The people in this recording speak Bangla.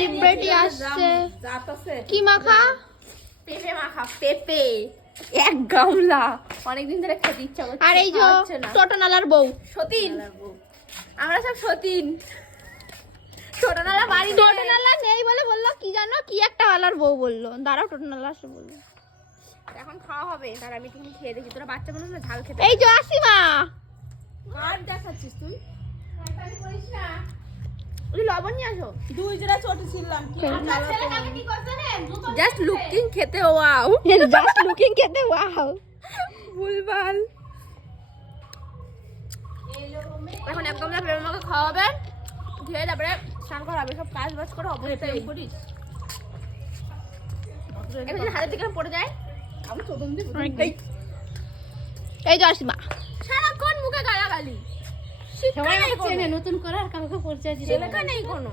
সেলিব্রিটি আসছে। কি মাখা? পেঁপে মাখা, পেঁপে এক গামলা। অনেকদিন ধরে খেতে ইচ্ছা করছে। আর এই যে টোটনালার বউ সতীন, আমরা সব সতীন। টোটনালা বাড়ি টোটনালা নেই বলে বললো কি জানো কি একটা ওয়ালার বউ বললো। দাঁড়াও টোটনালা আসলে বললো। এখন খাওয়া হবে, তার আমি তুমি খেয়ে দেখি। তোরা বাচ্চা মানুষ না, ঝাল খেতে। এই যে আসিমা, আর দেখাচ্ছিস তুই? ওই লবণ নিয়ে আসো। দুই জোড়া চটি ছিলাম কি জাস্ট লুকিং খেতে ওয়াও। জাস্ট লুকিং খেতে ওয়াও। ভুলভাল। এখন এক গামলা পেঁপে মাখা খাওয়া হবে, ধুয়ে তারপরে স্নান করা হবে। সব কাজ বাজ করে অবশ্যই করিস। এটা যদি হাতের দিকে পড়ে যায়, আমি চোদন দিব। এই যে আসিমা, সারাক্ষণ মুখে গালাগালি। শিক্ষা নেই কোনো। নতুন করে আর কাউকে পরিচয় দিতে শিক্ষা নেই কোনো।